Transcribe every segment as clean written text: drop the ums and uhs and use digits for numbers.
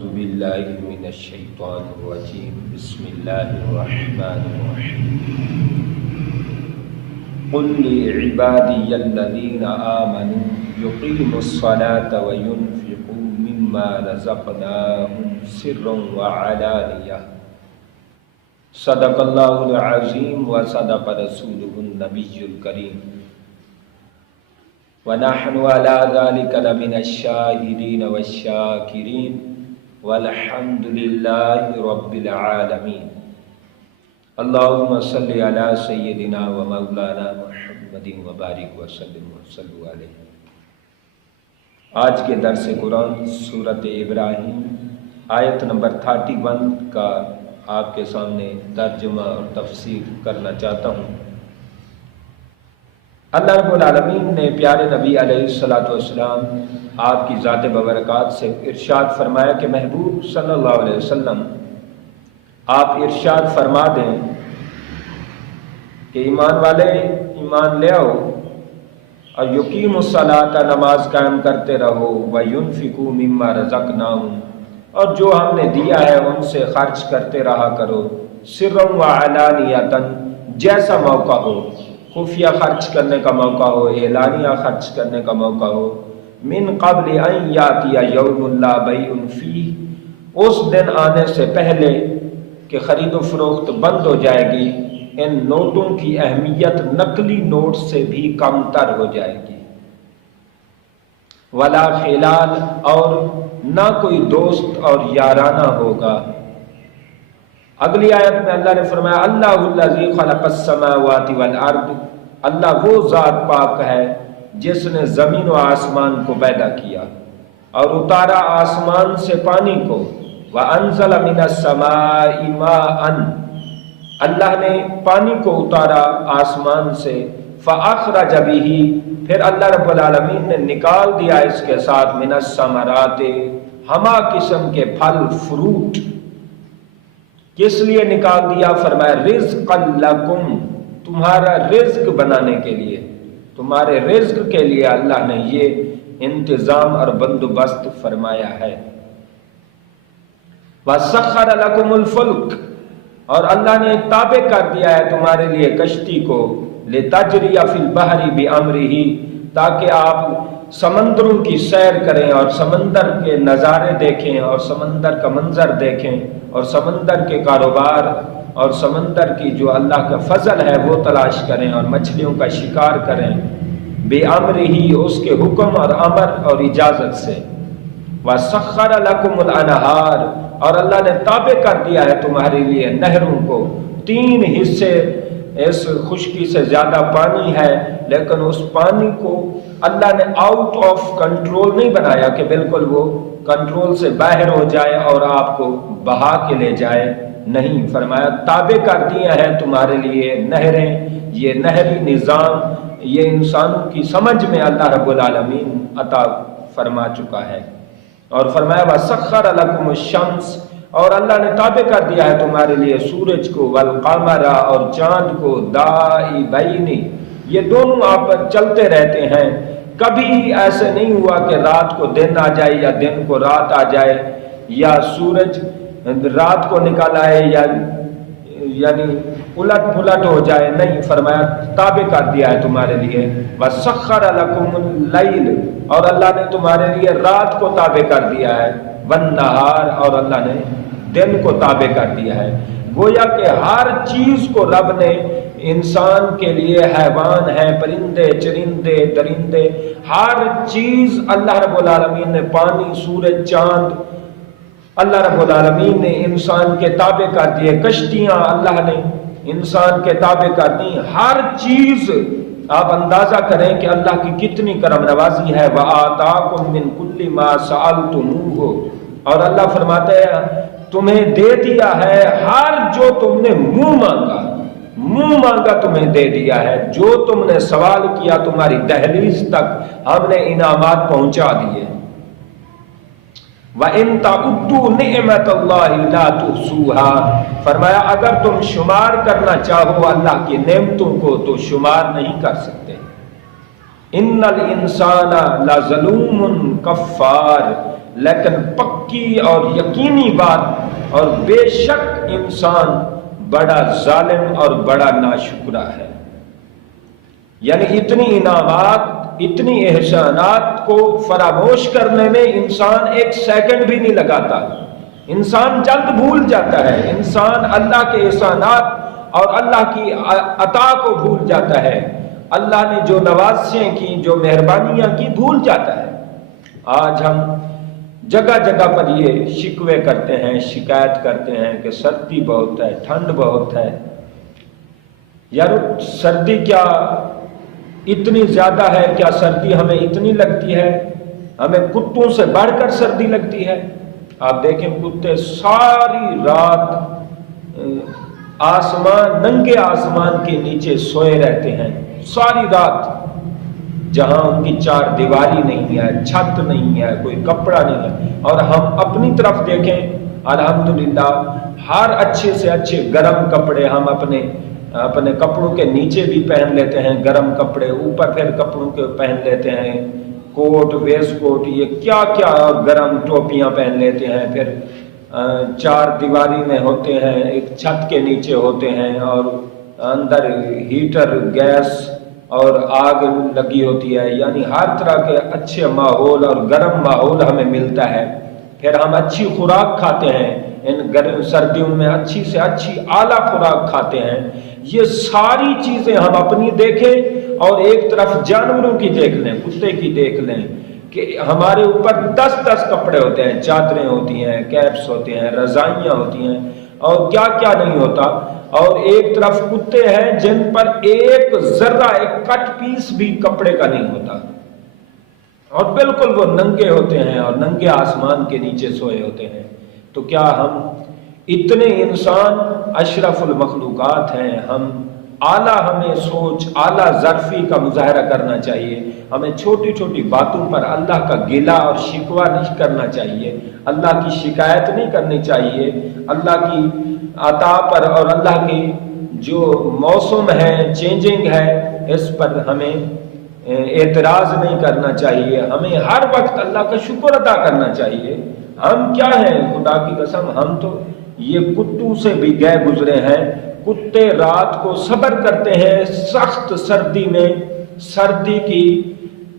أعوذ بالله من الشيطان الرجيم بسم الله الرحمن الرحيم قل لعبادي الذين آمنوا يقيموا الصلاة وينفقوا مما رزقناهم سرا وعلانية صدق الله العظيم وصدق رسوله النبي الكريم ونحن على ذلك لمن الشاهدين والشاكرين والحمد لله رب العالمین اللہم صل علی سیدنا و مولانا محمد وبارک وسلم وصلو علیہ۔ آج کے درس قرآن سورۃ ابراہیم آیت نمبر 31 کا آپ کے سامنے ترجمہ اور تفسیر کرنا چاہتا ہوں۔ اللہ رب العالمین نے پیارے نبی علیہ السلام آپ کی ذات ببرکات سے ارشاد فرمایا کہ محبوب صلی اللہ علیہ وسلم آپ ارشاد فرما دیں کہ ایمان والے ایمان لے آؤ اور یقیم الصلاۃ نماز قائم کرتے رہو وینفقوا مما رزقناہم اور جو ہم نے دیا ہے ان سے خرچ کرتے رہا کرو سرا وعلانیۃ جیسا موقع ہو، خفیہ خرچ کرنے کا موقع ہو، اعلانیہ خرچ کرنے کا موقع ہو، من قبل ان یاتی یوم لا بیع فیہ اس دن آنے سے پہلے کہ خرید و فروخت بند ہو جائے گی، ان نوٹوں کی اہمیت نقلی نوٹ سے بھی کم تر ہو جائے گی، ولا خلال اور نہ کوئی دوست اور یارانہ ہوگا۔ اگلی آیت میں اللہ نے فرمایا اللہ الذی خلق السماوات والارض، اللہ وہ ذات پاک ہے جس نے زمین و آسمان کو پیدا کیا اور اتارا آسمان سے پانی کو، وانزل من السماء ماء اللہ نے پانی کو اتارا آسمان سے، فاخرج به پھر اللہ رب العالمین نے نکال دیا اس کے ساتھ من الثمرات ہما قسم کے پھل فروٹ۔ کس لیے نکال دیا؟ فرمایا رزقا لکم تمہارا رزق بنانے کے لیے، تمہارے رزق کے لیے اللہ نے یہ انتظام اور بندوبست فرمایا ہے۔ وَسَخَّرَ لَكُمُ الْفُلْكَ اور اللہ نے تابع کر دیا ہے تمہارے لیے کشتی کو، لِتَجْرِيَ فِي الْبَحْرِ بِأَمْرِهِ تاکہ آپ سمندروں کی سیر کریں اور سمندر کے نظارے دیکھیں اور سمندر کا منظر دیکھیں اور سمندر کے کاروبار اور سمندر کی جو اللہ کا فضل ہے وہ تلاش کریں اور مچھلیوں کا شکار کریں، بے امرہی اس کے حکم اور امر اور اجازت سے۔ وَسَخَّرَ لَكُمُ الْأَنْهَارَ اور اللہ نے تابع کر دیا ہے تمہارے لیے نہروں کو، 3 حصے اس خشکی سے زیادہ پانی ہے لیکن اس پانی کو اللہ نے آؤٹ آف کنٹرول نہیں بنایا کہ بالکل وہ کنٹرول سے باہر ہو جائے اور آپ کو بہا کے لے جائے، نہیں، فرمایا تابع کر دیا ہے تمہارے لیے نہریں۔ یہ نہری نظام یہ انسانوں کی سمجھ میں اللہ رب العالمین عطا فرما چکا ہے۔ اور فرمایا وَسَخَّرَ لَكُمُ الشَّمْسَ اور اللہ نے تابع کر دیا ہے تمہارے لیے سورج کو، وَالْقَمَرَ اور چاند کو، دَائِبَيْنِ یہ دونوں آپ پر چلتے رہتے ہیں، کبھی ایسے نہیں ہوا کہ رات کو دن آ جائے یا دن کو رات آ جائے یا سورج رات کو نکل آئے یا یعنی الٹ پلٹ ہو جائے، نہیں، فرمایا تابع کر دیا ہے تمہارے لیے۔ وَسَخَّرَ لَكُمُ اللَّيْلَ اور اللہ نے تمہارے لیے رات کو تابع کر دیا ہے، وَالنَّهَارَ اور اللہ نے دن کو تابع کر دیا ہے۔ گویا کہ ہر چیز کو رب نے انسان کے لیے، حیوان ہے، پرندے چرندے درندے، ہر چیز اللہ رب العالمین نے، پانی سورج چاند اللہ رب العالمین نے انسان کے تابع کر دیے، کشتیاں اللہ نے انسان کے تابع کر دی، ہر چیز آپ اندازہ کریں کہ اللہ کی کتنی کرم نوازی ہے۔ وَآتَاكُم مِّن كُلِّ مَا سَأَلْتُمُوهُ اور اللہ فرماتے ہیں تمہیں دے دیا ہے ہر جو تم نے منہ مانگا تمہیں دے دیا ہے، جو تم نے سوال کیا تمہاری دہلیز تک ہم نے انعامات پہنچا دیے۔ وَإِن تَعُدُّوا نِعْمَتَ اللَّهِ لَا تُحْصُوهَا فرمایا اگر تم شمار کرنا چاہو اللہ کی نعمتوں کو تو شمار نہیں کر سکتے۔ إِنَّ الْإِنسَانَ لَظَلُومٌ كَفَّارٌ لیکن پکی اور یقینی بات اور بے شک انسان بڑا ظالم اور بڑا ناشکرا ہے۔ یعنی اتنی انعامات، اتنی احسانات کو فراموش کرنے میں انسان ایک سیکنڈ بھی نہیں لگاتا، انسان جلد بھول جاتا ہے، انسان اللہ کے احسانات اور اللہ کی عطا کو بھول جاتا ہے، اللہ نے جو نوازشیں کی، جو مہربانیاں کی، بھول جاتا ہے۔ آج ہم جگہ جگہ پر یہ شکوے کرتے ہیں، شکایت کرتے ہیں کہ سردی بہت ہے، ٹھنڈ بہت ہے۔ یار سردی کیا اتنی زیادہ ہے؟ کیا سردی ہمیں اتنی لگتی ہے؟ ہمیں کتوں سے بڑھ کر سردی لگتی ہے۔ آپ دیکھیں کتے ساری رات آسمان، ننگے آسمان کے نیچے سوئے رہتے ہیں ساری رات، جہاں ان کی چار دیواری نہیں ہے، چھت نہیں ہے، کوئی کپڑا نہیں ہے۔ اور ہم اپنی طرف دیکھیں، الحمدللہ ہر اچھے سے اچھے گرم کپڑے ہم اپنے کپڑوں کے نیچے بھی پہن لیتے ہیں، گرم کپڑے اوپر پھر کپڑوں کے پہن لیتے ہیں، کوٹ ویسٹ کوٹ، یہ کیا کیا گرم ٹوپیاں پہن لیتے ہیں، پھر چار دیواری میں ہوتے ہیں، ایک چھت کے نیچے ہوتے ہیں، اور اندر ہیٹر، گیس اور آگ لگی ہوتی ہے۔ یعنی ہر طرح کے اچھے ماحول اور گرم ماحول ہمیں ملتا ہے۔ پھر ہم اچھی خوراک کھاتے ہیں، ان گرم سردیوں میں اچھی سے اچھی اعلیٰ خوراک کھاتے ہیں۔ یہ ساری چیزیں ہم اپنی دیکھیں اور ایک طرف جانوروں کی دیکھ لیں، کتے کی دیکھ لیں کہ ہمارے اوپر 10 کپڑے ہوتے ہیں، چادریں ہوتی ہیں، کیپس ہوتے ہیں، رضائیاں ہوتی ہیں، اور کیا کیا نہیں ہوتا۔ اور ایک طرف کتے ہیں جن پر ایک ذرہ، ایک کٹ پیس بھی کپڑے کا نہیں ہوتا، اور بالکل وہ ننگے ہوتے ہیں اور ننگے آسمان کے نیچے سوئے ہوتے ہیں۔ تو کیا ہم اتنے انسان اشرف المخلوقات ہیں؟ ہم اعلیٰ، ہمیں سوچ اعلیٰ ظرفی کا مظاہرہ کرنا چاہیے۔ ہمیں چھوٹی چھوٹی باتوں پر اللہ کا گلہ اور شکوہ نہیں کرنا چاہیے، اللہ کی شکایت نہیں کرنی چاہیے، اللہ کی عطا پر اور اللہ کی جو موسم ہے، چینجنگ ہے، اس پر ہمیں اعتراض نہیں کرنا چاہیے۔ ہمیں ہر وقت اللہ کا شکر ادا کرنا چاہیے۔ ہم کیا ہیں، خدا کی قسم، ہم تو یہ کتوں سے بھی گئے گزرے ہیں۔ کتے رات کو صبر کرتے ہیں سخت سردی میں، سردی کی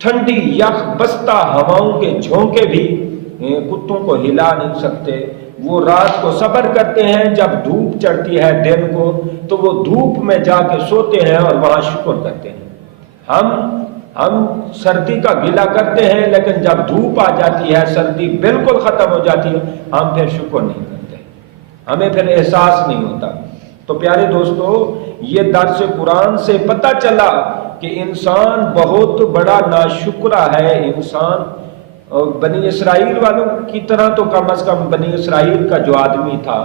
ٹھنڈی یخ بستہ ہواؤں کے جھونکے بھی کتوں کو ہلا نہیں سکتے۔ وہ رات کو صبر کرتے ہیں، جب دھوپ چڑھتی ہے دن کو تو وہ دھوپ میں جا کے سوتے ہیں اور وہاں شکر کرتے ہیں۔ ہم سردی کا گلہ کرتے ہیں، لیکن جب دھوپ آ جاتی ہے، سردی بالکل ختم ہو جاتی ہے، ہم پھر شکر نہیں کرتے، ہمیں پھر احساس نہیں ہوتا۔ تو پیارے دوستو، یہ درس قرآن سے پتہ چلا کہ انسان بہت بڑا ناشکرا ہے۔ انسان بنی اسرائیل والوں کی طرح تو کم از کم بنی اسرائیل کا جو آدمی تھا،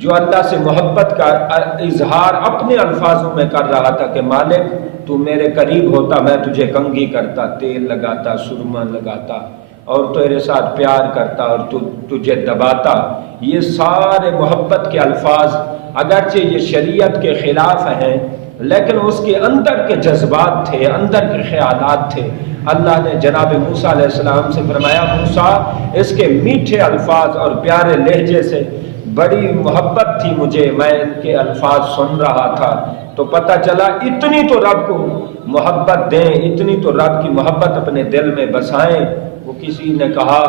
جو اللہ سے محبت کا اظہار اپنے الفاظوں میں کر رہا تھا کہ مالک تو میرے قریب ہوتا، میں تجھے کنگھی کرتا، تیل لگاتا، سرما لگاتا، اور تیرے ساتھ پیار کرتا اور تجھے دباتا۔ یہ سارے محبت کے الفاظ اگرچہ یہ شریعت کے خلاف ہیں، لیکن اس کے اندر کے جذبات تھے، اندر کے خیالات تھے۔ اللہ نے جناب موسیٰ علیہ السلام سے فرمایا، موسیٰ اس کے میٹھے الفاظ اور پیارے لہجے سے بڑی محبت تھی مجھے، میں ان کے الفاظ سن رہا تھا۔ تو پتہ چلا اتنی تو رب کو محبت دیں، اتنی تو رب کی محبت اپنے دل میں بسائیں۔ وہ کسی نے کہا،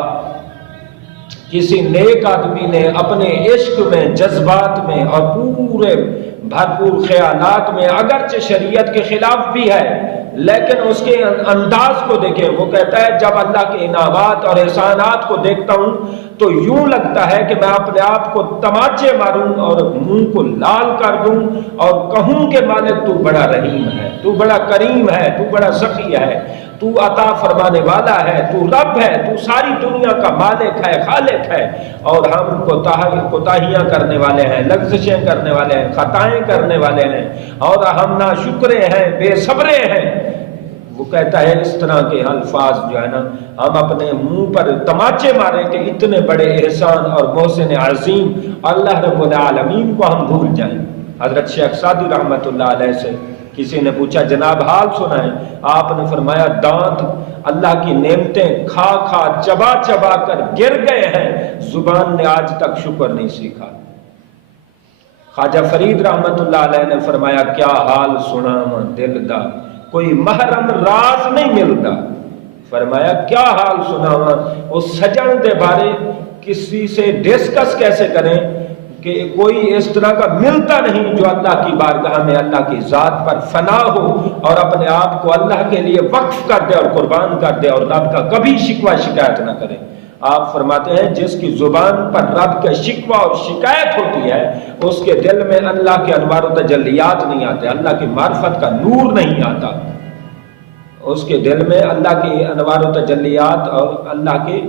کسی نیک آدمی نے اپنے عشق میں، جذبات میں اور پورے بھرپور خیالات میں، اگرچہ شریعت کے خلاف بھی ہے لیکن اس کے انداز کو دیکھیں، وہ کہتا ہے جب اللہ کے انعامات اور احسانات کو دیکھتا ہوں تو یوں لگتا ہے کہ میں اپنے آپ کو تماچے ماروں اور منہ کو لال کر دوں اور کہوں کہ مالک تو بڑا رحیم ہے، تو بڑا کریم ہے، تو بڑا سخی ہے، تو عطا فرمانے والا ہے، تو رب ہے، تو ساری دنیا کا مالک ہے، خالق ہے، اور ہم کوتاہیاں کرنے والے ہیں، لغزشیں کرنے والے ہیں، خطائیں کرنے والے ہیں، اور ہم ناشکرے ہیں، بے صبرے ہیں۔ وہ کہتا ہے اس طرح کے الفاظ جو ہے نا، ہم اپنے منہ پر تماچے ماریں کہ اتنے بڑے احسان اور محسن عظیم اللہ رب العالمین کو ہم بھول جائیں۔ حضرت شیخ سعدی رحمۃ اللہ علیہ سے کسی نے پوچھا جناب حال سنائیں، آپ نے فرمایا دانت اللہ کی نعمتیں کھا کھا چبا چبا کر گر گئے ہیں، زبان نے آج تک شکر نہیں سیکھا۔ خواجہ فرید رحمت اللہ علیہ نے فرمایا کیا حال سناواں دل دا، کوئی محرم راز نہیں ملتا۔ فرمایا کیا حال سناواں، اس سجن دے بارے کسی سے ڈسکس کیسے کریں کہ کوئی اس طرح کا ملتا نہیں جو اللہ کی بارگاہ میں اللہ کی ذات پر فنا ہو اور اپنے آپ کو اللہ کے لیے وقف کر دے اور قربان کر دے اور رب کا کبھی شکوہ شکایت نہ کرے۔ آپ فرماتے ہیں جس کی زبان پر رب کا شکوہ اور شکایت ہوتی ہے اس کے دل میں اللہ کے انوار و تجلیات نہیں آتے، اللہ کی معرفت کا نور نہیں آتا، اس کے دل میں اللہ کی انوار و تجلیات اور اللہ کے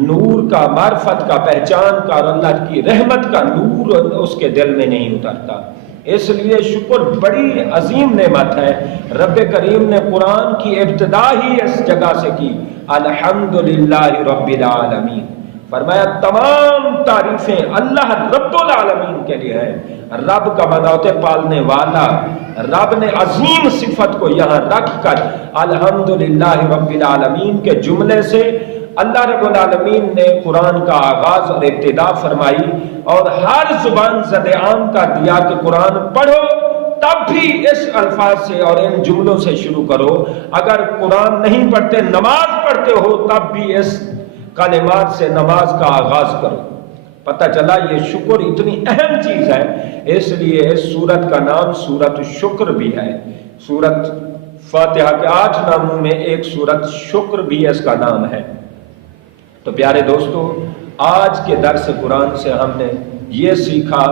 نور کا، معرفت کا، پہچان کا اور اللہ کی رحمت کا نور اس کے دل میں نہیں اترتا۔ اس لیے شکر بڑی عظیم نعمت ہے۔ رب کریم نے قرآن کی ابتدا ہی اس جگہ سے کی، الحمدللہ رب العالمین، فرمایا تمام تعریفیں اللہ رب العالمین کے لیے ہیں۔ رب کا معنی ہوتا ہے پالنے والا۔ رب نے عظیم صفت کو یہاں رکھ کر الحمدللہ رب العالمین کے جملے سے اللہ رب العالمین نے قرآن کا آغاز اور ابتدا فرمائی اور ہر زبان زد عام کا دیا کہ قرآن پڑھو تب بھی اس الفاظ سے اور ان جملوں سے شروع کرو، اگر قرآن نہیں پڑھتے نماز پڑھتے ہو تب بھی اس کلمات سے نماز کا آغاز کرو۔ پتہ چلا یہ شکر اتنی اہم چیز ہے، اس لیے اس سورت کا نام سورت شکر بھی ہے۔ سورت فاتحہ کے 8 ناموں میں ایک سورت شکر بھی اس کا نام ہے۔ تو پیارے دوستو، آج کے درس قرآن سے ہم نے یہ سیکھا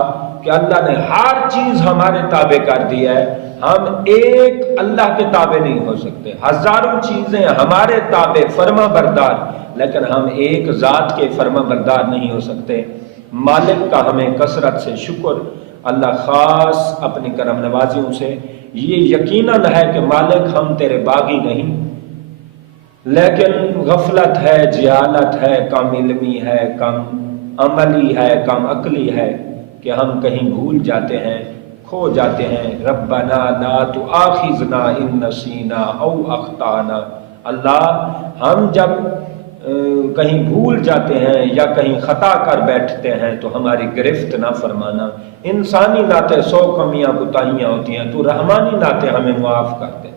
کہ اللہ نے ہر چیز ہمارے تابع کر دی ہے، ہم ایک اللہ کے تابع نہیں ہو سکتے، ہزاروں چیزیں ہمارے تابع فرما بردار، لیکن ہم ایک ذات کے فرما بردار نہیں ہو سکتے۔ مالک کا ہمیں کثرت سے شکر، اللہ خاص اپنی کرم نوازیوں سے یہ یقیناً ہے کہ مالک ہم تیرے باغی نہیں، لیکن غفلت ہے، جہالت ہے، کم علمی ہے، کم عملی ہے، کم عقلی ہے کہ ہم کہیں بھول جاتے ہیں، کھو جاتے ہیں۔ ربنا لا تؤاخذنا ان نسینا او اخطانا، اللہ ہم جب کہیں بھول جاتے ہیں یا کہیں خطا کر بیٹھتے ہیں تو ہماری گرفت نہ فرمانا۔ انسانی ناطے 100 کمیاں کوتاہیاں ہوتی ہیں، تو رحمانی ناطے ہمیں معاف کر دے۔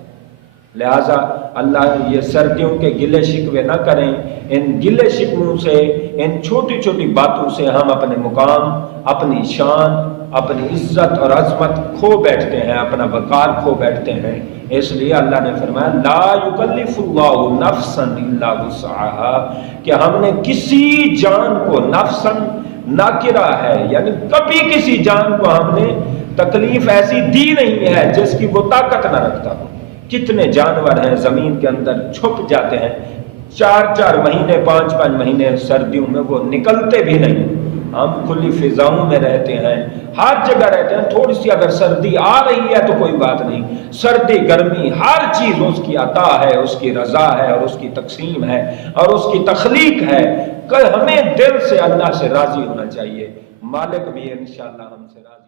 لہٰذا اللہ یہ سردیوں کے گلے شکوے نہ کریں، ان گلے شکووں سے، ان چھوٹی چھوٹی باتوں سے ہم اپنے مقام، اپنی شان، اپنی عزت اور عظمت کھو بیٹھتے ہیں، اپنا وقار کھو بیٹھتے ہیں۔ اس لیے اللہ نے فرمایا لا یکلف اللہ نفسا الا وسعها، کہ ہم نے کسی جان کو نفساً ناکرہ ہے، یعنی کبھی کسی جان کو ہم نے تکلیف ایسی دی نہیں ہے جس کی وہ طاقت نہ رکھتا ہو۔ کتنے جانور ہیں زمین کے اندر چھپ جاتے ہیں، 4 مہینے 5 مہینے سردیوں میں وہ نکلتے بھی نہیں۔ ہم کھلی فضاؤں میں رہتے ہیں، ہر جگہ رہتے ہیں، تھوڑی سی اگر سردی آ رہی ہے تو کوئی بات نہیں، سردی گرمی ہر چیز اس کی عطا ہے، اس کی رضا ہے اور اس کی تقسیم ہے اور اس کی تخلیق ہے۔ ہمیں دل سے اللہ سے راضی ہونا چاہیے، مالک بھی انشاءاللہ ہم سے راضی